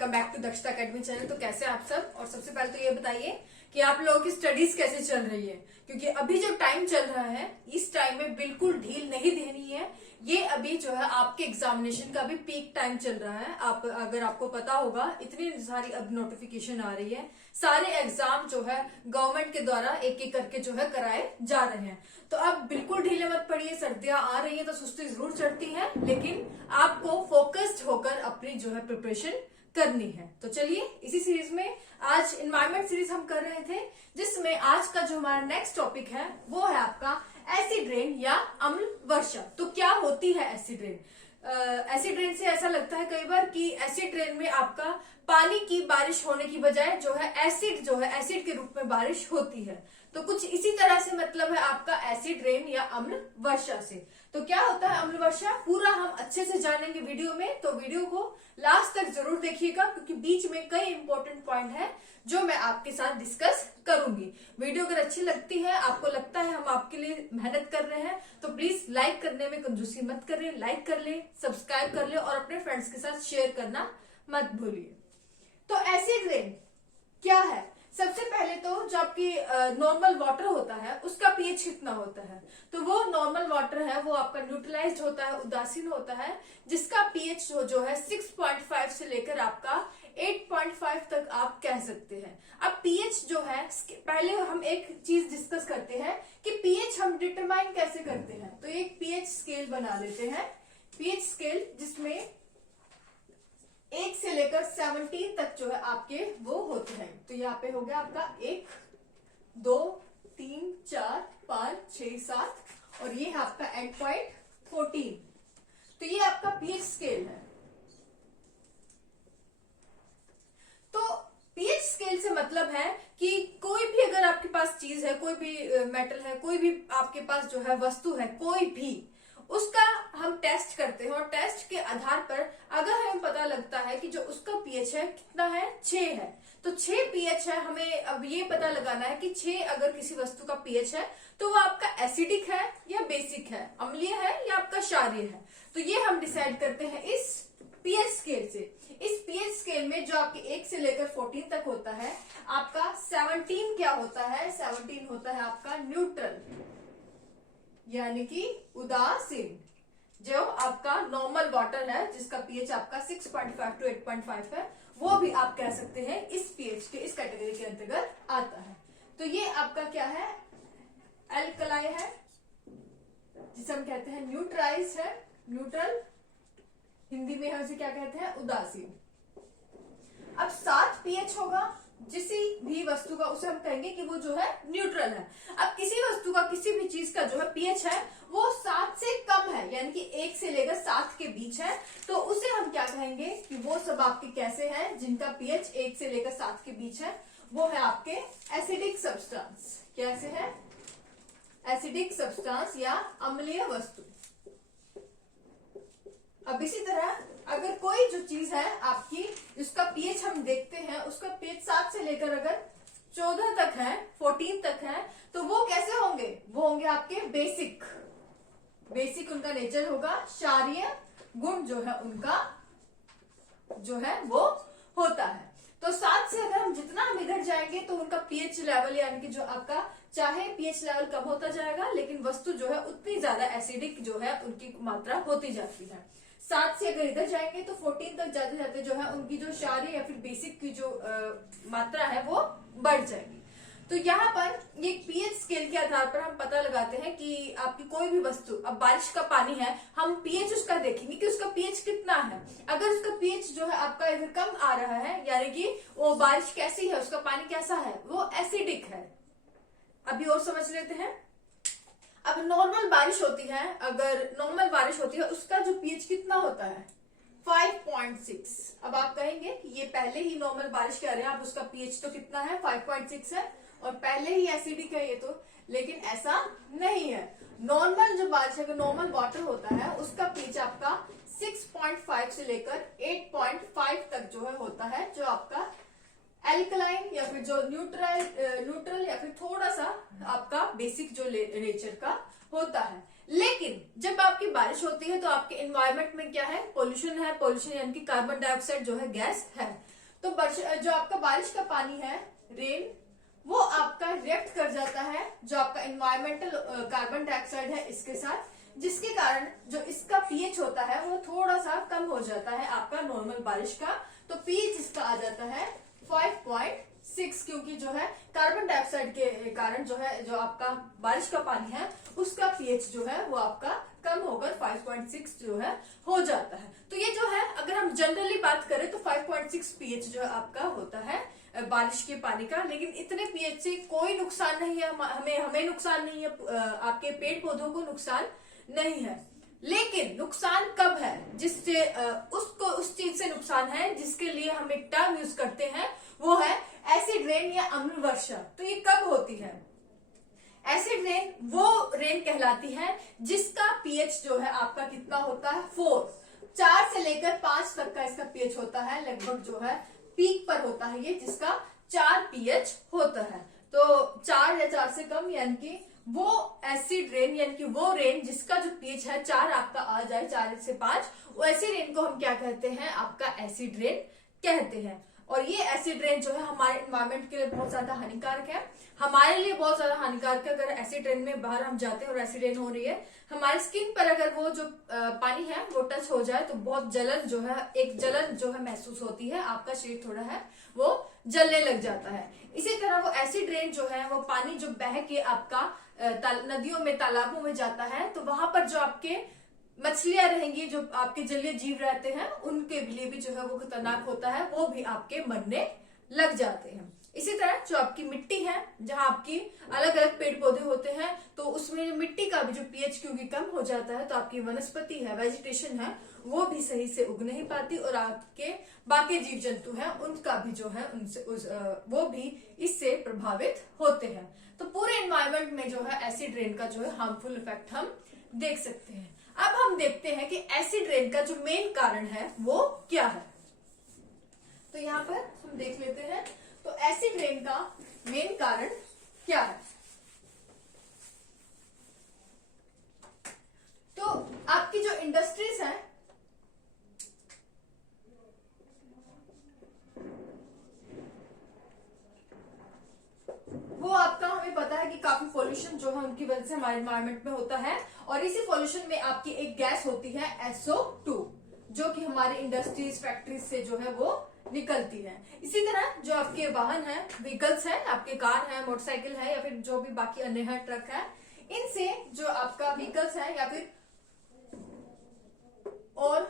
Welcome back to दक्षता academy channel. तो कैसे आप सब, और सबसे पहले तो ये बताइए कि आप लोगों की स्टडीज कैसे चल रही है, क्योंकि अभी जो टाइम चल रहा है इस टाइम में बिल्कुल ढील नहीं देनी है। ये अभी जो है आपके एग्जामिनेशन का भी पीक टाइम चल रहा है। आप अगर आपको पता होगा इतनी सारी अब नोटिफिकेशन आ रही है, सारे एग्जाम जो है गवर्नमेंट के द्वारा एक एक करके जो है कराए जा रहे हैं। तो अब बिल्कुल ढीले मत पड़िए। सर्दियां आ रही है तो सुस्ती जरूर चढ़ती है, लेकिन आपको फोकस्ड होकर अपनी जो है प्रिपरेशन करनी है। तो चलिए, इसी सीरीज में आज एनवायरमेंट सीरीज हम कर रहे थे, जिसमें आज का जो हमारा नेक्स्ट टॉपिक है वो है आपका एसिड रेन या अम्ल वर्षा। तो क्या होती है एसिड रेन? एसिड रेन से ऐसा लगता है कई बार कि एसिड रेन में आपका पानी की बारिश होने की बजाय जो है एसिड के रूप में बारिश होती है। तो कुछ इसी तरह से मतलब है आपका एसिड रेन या अम्ल वर्षा से। तो क्या होता है अम्ल वर्षा, पूरा हम अच्छे से जानेंगे वीडियो में। तो वीडियो को लास्ट तक जरूर देखिएगा, क्योंकि बीच में कई इंपॉर्टेंट पॉइंट है जो मैं आपके साथ डिस्कस करूंगी। वीडियो अगर अच्छी लगती है, आपको लगता है हम आपके लिए मेहनत कर रहे हैं, तो प्लीज लाइक करने में कंजूसी मत करें। लाइक कर ले, सब्सक्राइब कर ले और अपने फ्रेंड्स के साथ शेयर करना मत भूलिए। तो एसिड रेन क्या है? सबसे पहले तो जो आपकी नॉर्मल वाटर होता है उसका पीएच कितना होता है? तो वो नॉर्मल वाटर है वो आपका न्यूट्रलाइज्ड होता है, उदासीन होता है, जिसका पीएच जो है 6.5 से लेकर आपका 8.5 तक आप कह सकते हैं। अब पीएच जो है, पहले हम एक चीज डिस्कस करते हैं कि पीएच हम डिटरमाइन कैसे करते हैं। तो एक पीएच स्केल बना लेते हैं, पीएच स्केल जिसमें 1 से लेकर 17 तक जो है आपके वो होते हैं। तो यहाँ पे हो गया आपका 1, 2, 3, 4, 5, 6, 7 और ये है आपका एंड पॉइंट 14। तो ये आपका पीएच स्केल है। तो पीएच स्केल से मतलब है कि कोई भी अगर आपके पास चीज है, कोई भी मेटल है, कोई भी आपके पास जो है वस्तु है, कोई भी, उसका हम टेस्ट करते हैं और टेस्ट के आधार पर अगर हमें पता लगता है कि जो उसका पीएच है कितना है, 6 है, तो 6 पीएच है। हमें अब ये पता लगाना है कि 6 अगर किसी वस्तु का पीएच है तो वो आपका एसिडिक है या बेसिक है, अम्लीय है या आपका क्षारीय है। तो ये हम डिसाइड करते हैं इस पीएच स्केल से। इस पीएच स्केल में जो आपके 1 से लेकर 14 तक होता है, आपका 17 क्या होता है? 17 होता है आपका न्यूट्रल, यानी कि उदासीन। जो आपका नॉर्मल वाटर है जिसका पीएच आपका 6.5 टू 8.5 है, वो भी आप कह सकते हैं इस पीएच के, इस कैटेगरी के अंतर्गत आता है। तो ये आपका क्या है? एल्कलाई है, जिसे हम कहते हैं न्यूट्राइज है, न्यूट्रल। हिंदी में हम इसे क्या कहते हैं? उदासीन। अब 7 पीएच होगा जिसी भी वस्तु का, उसे हम कहेंगे कि वो जो है न्यूट्रल है। अब किसी वस्तु का, किसी भी चीज का जो है पीएच है वो 7 से कम है, यानी कि 1 से लेकर 7 के बीच है, तो उसे हम क्या कहेंगे कि वो सब आपके कैसे हैं जिनका पीएच 1 से लेकर 7 के बीच है? वो है आपके एसिडिक सब्सटेंस। कैसे है? एसिडिक सब्सटेंस या अम्लीय वस्तु। अब इसी तरह अगर कोई जो चीज है आपकी, उसका पीएच हम देखते हैं, उसका पीएच 7 से लेकर अगर 14 तक है, 14 तक है, तो वो कैसे होंगे? वो होंगे आपके बेसिक। बेसिक उनका नेचर होगा, क्षारीय गुण जो है उनका जो है वो होता है। तो 7 से अगर हम जितना हम इधर जाएंगे तो उनका पीएच लेवल, यानी कि जो आपका चाहे पीएच लेवल कम होता जाएगा, लेकिन वस्तु जो है उतनी ज्यादा एसिडिक जो है उनकी मात्रा होती जाती है। 7 से अगर इधर जाएंगे तो 14 तक जाते जाते जो है उनकी जो क्षारीय या फिर बेसिक की जो मात्रा है वो बढ़ जाएगी। तो यहाँ पर ये पीएच स्केल के आधार पर हम पता लगाते हैं कि आपकी कोई भी वस्तु, अब बारिश का पानी है, हम पीएच उसका देखेंगे कि उसका पीएच कितना है। अगर उसका पीएच जो है आपका इधर कम आ रहा है, यानी कि वो बारिश कैसी है, उसका पानी कैसा है, वो एसिडिक है। अभी और समझ लेते हैं। अब नॉर्मल बारिश होती है, अगर नॉर्मल बारिश होती है उसका जो पीएच कितना होता है? 5.6। अब आप कहेंगे कि ये पहले ही नॉर्मल बारिश कह रहे हैं, अब उसका पीएच तो कितना है? 5.6 है और पहले ही एसिडिक है ये तो, लेकिन ऐसा नहीं है। नॉर्मल जो बारिश है, नॉर्मल वाटर होता है, उसका पीएच आपका 6.5 से लेकर 8.5 तक जो है होता है, जो आपका एल्कलाइन या फिर जो न्यूट्रल या फिर थोड़ा सा आपका बेसिक जो नेचर का होता है। लेकिन जब आपकी बारिश होती है तो आपके एनवायरमेंट में क्या है, पोल्यूशन है, पोल्यूशन यानी कि कार्बन डाइऑक्साइड जो है गैस है। तो जो आपका बारिश का पानी है, रेन, वो आपका रिएक्ट कर जाता है जो आपका एनवायरमेंटल कार्बन डाइऑक्साइड है इसके साथ, जिसके कारण जो इसका पीएच होता है वो थोड़ा सा कम हो जाता है आपका नॉर्मल बारिश का। तो पीएच इसका आ जाता है 5.6, क्योंकि जो है कार्बन डाइऑक्साइड के कारण जो है जो आपका बारिश का पानी है उसका पीएच जो है वो आपका कम होकर 5.6 जो है हो जाता है। तो ये जो है अगर हम जनरली बात करें तो 5.6 पीएच जो है आपका होता है बारिश के पानी का। लेकिन इतने पीएच से कोई नुकसान नहीं है, हमें नुकसान नहीं है, आपके पेड़ पौधों को नुकसान नहीं है। लेकिन नुकसान कब है, जिससे उसको उस चीज से नुकसान है जिसके लिए हम एक टर्म यूज करते हैं, वो है एसिड रेन या अम्ल वर्षा। तो ये कब होती है? एसिड रेन वो रेन कहलाती है जिसका पीएच जो है आपका कितना होता है, 4 से लेकर 5 तक का इसका पीएच होता है, लगभग जो है पीक पर होता है ये, जिसका 4 पीएच होता है। तो 4 या 4 से कम यानी कि वो एसिड रेन, यानी कि वो रेन जिसका जो पीएच है 4 आपका आ जाए, 4 से 5, वो ऐसी रेन को हम क्या कहते हैं, आपका एसिड रेन कहते हैं। और ये एसिड रेन जो है हमारे एनवायरमेंट के लिए बहुत ज्यादा हानिकारक है, हमारे लिए बहुत ज्यादा हानिकारक है। अगर एसिड रेन में बाहर हम जाते हैं और एसिड रेन हो रही है, हमारे स्किन पर अगर वो जो पानी है वो टच हो जाए तो बहुत जलन जो है, एक जलन जो है महसूस होती है, आपका शरीर थोड़ा है वो जलने लग जाता है। इसी तरह वो एसिड रेन जो है वो पानी जो बह के आपका नदियों में, तालाबों में जाता है, तो वहां पर जो आपके मछलियां रहेंगी, जो आपके जलीय जीव रहते हैं, उनके लिए भी जो है वो खतरनाक होता है, वो भी आपके मरने लग जाते हैं। इसी तरह जो आपकी मिट्टी है, जहां आपकी अलग अलग पेड़ पौधे होते हैं, तो उसमें मिट्टी का भी जो पीएच क्योंकि कम हो जाता है, तो आपकी वनस्पति है, वेजिटेशन है, वो भी सही से उग नहीं पाती, और आपके बाकी जीव जंतु हैं उनका भी जो है वो भी इससे प्रभावित होते हैं। तो पूरे एनवायरमेंट में जो है एसिड रेन का जो है हार्मफुल इफेक्ट हम देख सकते हैं। अब हम देखते हैं कि एसिड रेन का जो मेन कारण है वो क्या है। तो यहाँ पर हम देख लेते हैं, तो एसिड रेन का मेन कारण क्या है। तो आपकी जो इंडस्ट्रीज है, वो आपका हमें पता है कि काफी पोल्यूशन जो है उनकी वजह से हमारे एनवायरमेंट में होता है, और इसी पोल्यूशन में आपकी एक गैस होती है SO2, जो कि हमारे इंडस्ट्रीज, फैक्ट्रीज से जो है वो निकलती है। इसी तरह जो आपके वाहन है, व्हीकल्स है, आपके कार है, मोटरसाइकिल है, या फिर जो भी बाकी अन्य है, ट्रक है, इनसे जो आपका व्हीकल्स है या फिर और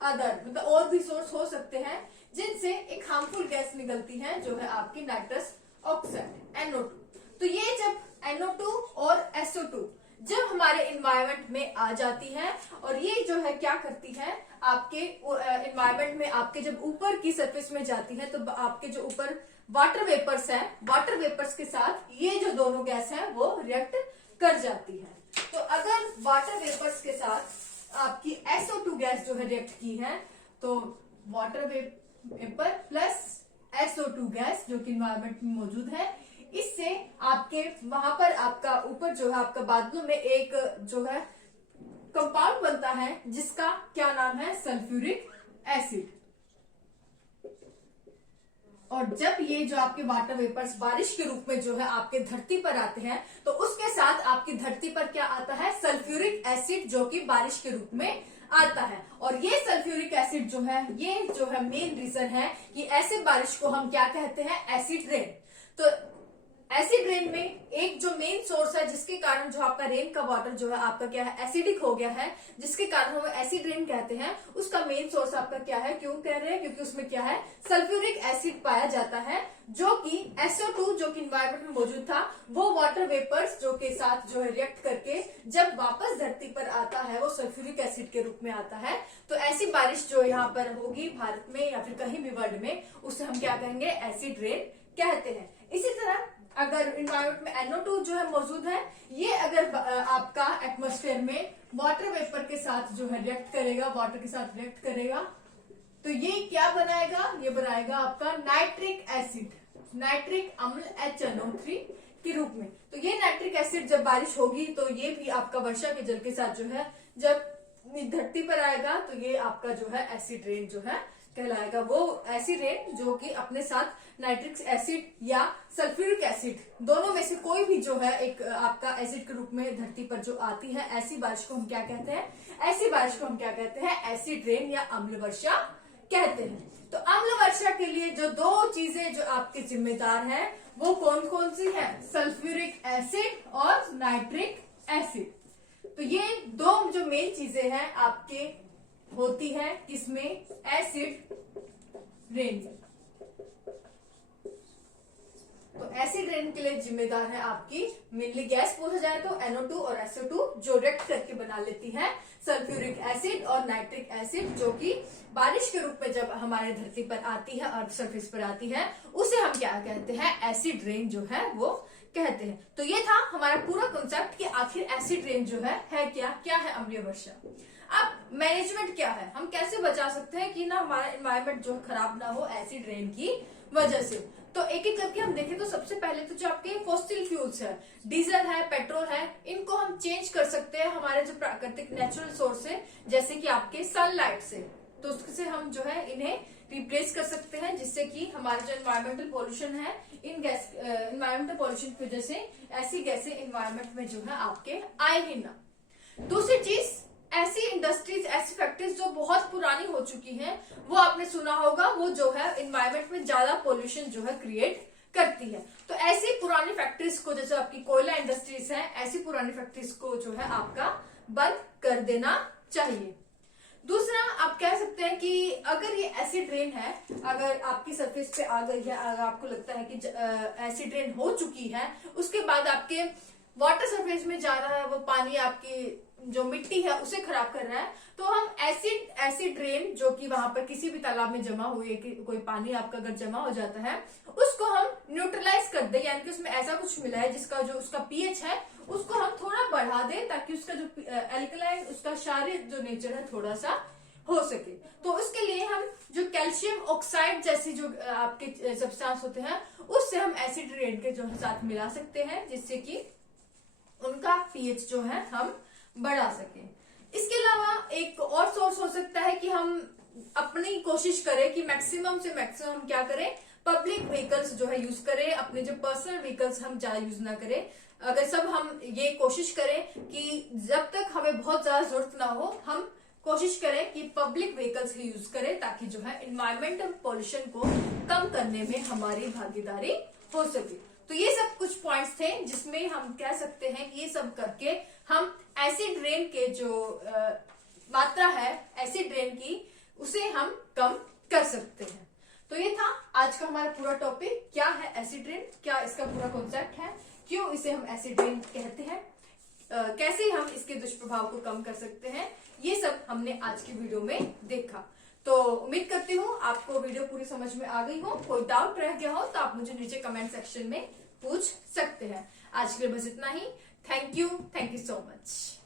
अदर मतलब और भी सोर्स हो सकते हैं, जिनसे एक हार्मफुल गैस निकलती है जो है आपकी नाइट्रस ऑक्साइड NO2। तो ये जब NO2 और SO2 जब हमारे एनवायरमेंट में आ जाती है, और ये जो है क्या करती है, आपके एनवायरमेंट में आपके जब ऊपर की सरफेस में जाती है, तो आपके जो ऊपर वाटर वेपर्स है, वाटर वेपर्स के साथ ये जो दोनों गैस है वो रिएक्ट कर जाती है। तो अगर वाटर वेपर्स के साथ आपकी SO2 गैस जो है रिएक्ट की है, तो water vapour plus SO2 gas जो कि एनवायरमेंट में मौजूद है, इससे आपके वहां पर आपका ऊपर जो है आपका बादलों में एक जो है कंपाउंड बनता है, जिसका क्या नाम है, सल्फ्यूरिक एसिड। और जब ये जो आपके वाटर वेपर्स बारिश के रूप में जो है आपके धरती पर आते हैं, तो उसके साथ आपकी धरती पर क्या आता है, सल्फ्यूरिक एसिड, जो कि बारिश के रूप में आता है। और ये सल्फ्यूरिक एसिड जो है, ये जो है मेन रीजन है कि ऐसे बारिश को हम क्या कहते हैं, एसिड रेन। तो एसिड रेन में एक जो मेन सोर्स है, जिसके कारण जो आपका रेन का वाटर जो है आपका क्या है, एसिडिक हो गया है, जिसके कारण हम एसिड रेन कहते हैं, उसका मेन सोर्स आपका क्या है, क्यों कह रहे हैं, क्योंकि उसमें क्या है, सल्फ्यूरिक एसिड पाया जाता है, जो कि SO2 जो कि एनवायरमेंट में मौजूद था, वो वाटर वेपर्स जो के साथ जो है रिएक्ट करके जब वापस धरती पर आता है, वो सल्फ्यूरिक एसिड के रूप में आता है। तो ऐसी बारिश जो यहाँ पर होगी भारत में या फिर कहीं भी वर्ल्ड में, उसे हम क्या कहेंगे, एसिड रेन कहते हैं। इसी तरह अगर इन्वायरमेंट में NO2 जो है मौजूद है, ये अगर आपका एटमॉस्फेयर में वाटर वेपर के साथ जो है रिएक्ट करेगा, वाटर के साथ रिएक्ट करेगा, तो ये क्या बनाएगा, ये बनाएगा आपका नाइट्रिक एसिड, नाइट्रिक अम्ल HNO3, के रूप में। तो ये नाइट्रिक एसिड जब बारिश होगी तो ये भी आपका वर्षा के जल के साथ जो है जब धरती पर आएगा तो ये आपका जो है एसिड रेन जो है कहलाएगा। वो एसिड रेन जो कि अपने साथ नाइट्रिक एसिड या सल्फ्यूरिक एसिड दोनों में से कोई भी जो है एक आपका एसिड के रूप में धरती पर जो आती है, ऐसी बारिश को हम क्या कहते हैं? ऐसी बारिश को हम क्या कहते हैं? एसिड रेन या अम्ल वर्षा कहते हैं। तो अम्ल वर्षा के लिए जो दो चीजें जो आपके जिम्मेदार हैं वो कौन कौन सी है? सल्फ्यूरिक एसिड और नाइट्रिक एसिड। तो ये दो जो मेन चीजें हैं आपके होती है किसमें? Acid rain. तो एसिड रेन के लिए जिम्मेदार है आपकी मेनली गैस पूछा जाए तो NO2 और SO2 जो रिएक्ट करके बना लेती है सल्फ्यूरिक एसिड और नाइट्रिक एसिड, जो कि बारिश के रूप में जब हमारे धरती पर आती है और सरफेस पर आती है उसे हम क्या कहते हैं? एसिड रेन जो है वो कहते हैं। तो ये था हमारा पूरा कॉन्सेप्ट कि आखिर एसिड रेन जो है क्या है अम्लीय वर्षा। अब मैनेजमेंट क्या है, हम कैसे बचा सकते हैं कि ना हमारा एनवायरमेंट जो खराब ना हो एसिड रेन की वजह से। तो एक एक करके हम देखें तो सबसे पहले तो जो आपके फॉसिल फ्यूल्स है, डीजल है, पेट्रोल है, इनको हम चेंज कर सकते हैं हमारे जो प्राकृतिक नेचुरल सोर्स है जैसे कि आपके सनलाइट से। तो उससे हम जो है इन्हें रिप्लेस कर सकते हैं जिससे कि हमारा जो एनवायरमेंटल पॉल्यूशन है इन गैस एनवायरमेंटल पॉल्यूशन की वजह से ऐसी गैसें एनवायरमेंट में जो है आपके आए ही ना। दूसरी चीज, ऐसी इंडस्ट्रीज, ऐसी फैक्ट्रीज जो बहुत पुरानी हो चुकी हैं वो आपने सुना होगा वो जो है एनवायरमेंट में ज्यादा पोल्यूशन जो है क्रिएट करती है। तो ऐसी पुरानी फैक्ट्रीज को, जैसे आपकी कोयला इंडस्ट्रीज है, ऐसी पुरानी फैक्ट्रीज को जो है आपका बंद कर देना चाहिए। दूसरा आप कह सकते हैं कि अगर ये एसिड रेन है, अगर आपकी सरफेस पे आ गई है, अगर आपको लगता है कि एसिड रेन हो चुकी है, उसके बाद आपके वाटर सरफेस में जा रहा है वो पानी, आपकी जो मिट्टी है उसे खराब कर रहा है, तो हम एसिड रेन जो कि वहां पर किसी भी तालाब में जमा हुई है कि कोई पानी आपका अगर जमा हो जाता है उसको हम न्यूट्रलाइज कर दे, यानी कि उसमें ऐसा कुछ मिला है जिसका जो उसका पीएच है उसको हम थोड़ा बढ़ा दें ताकि उसका जो एल्कलाइन, उसका क्षारीय जो नेचर है थोड़ा सा हो सके। तो उसके लिए हम जो कैल्शियम ऑक्साइड जैसी जो आपके सब्सटेंस होते हैं उससे हम एसिड रेन के जो साथ मिला सकते हैं जिससे कि उनका पीएच जो है हम बढ़ा सके। इसके अलावा एक और सोर्स हो सकता है कि हम अपनी कोशिश करें कि मैक्सिमम से मैक्सिमम हम क्या करें? पब्लिक व्हीकल्स जो है यूज करें, अपने जो पर्सनल व्हीकल्स हम ज्यादा यूज ना करें। अगर सब हम ये कोशिश करें कि जब तक हमें बहुत ज्यादा जरूरत ना हो हम कोशिश करें कि पब्लिक व्हीकल्स ही यूज करें ताकि जो है एनवायरमेंटल पॉल्यूशन को कम करने में हमारी भागीदारी हो सके। तो ये सब कुछ पॉइंट्स थे जिसमें हम कह सकते हैं कि ये सब करके हम एसिड रेन के जो मात्रा है एसिड रेन की उसे हम कम कर सकते हैं। तो ये था आज का हमारा पूरा टॉपिक, क्या है एसिड रेन, क्या इसका पूरा कॉन्सेप्ट है, क्यों इसे हम एसिड रेन कहते हैं, कैसे हम इसके दुष्प्रभाव को कम कर सकते हैं, ये सब हमने आज की वीडियो में देखा। तो उम्मीद करती हूँ आपको वीडियो पूरी समझ में आ गई हो। कोई डाउट रह गया हो तो आप मुझे नीचे कमेंट सेक्शन में पूछ सकते हैं। आज के लिए बस इतना ही। Thank you so much.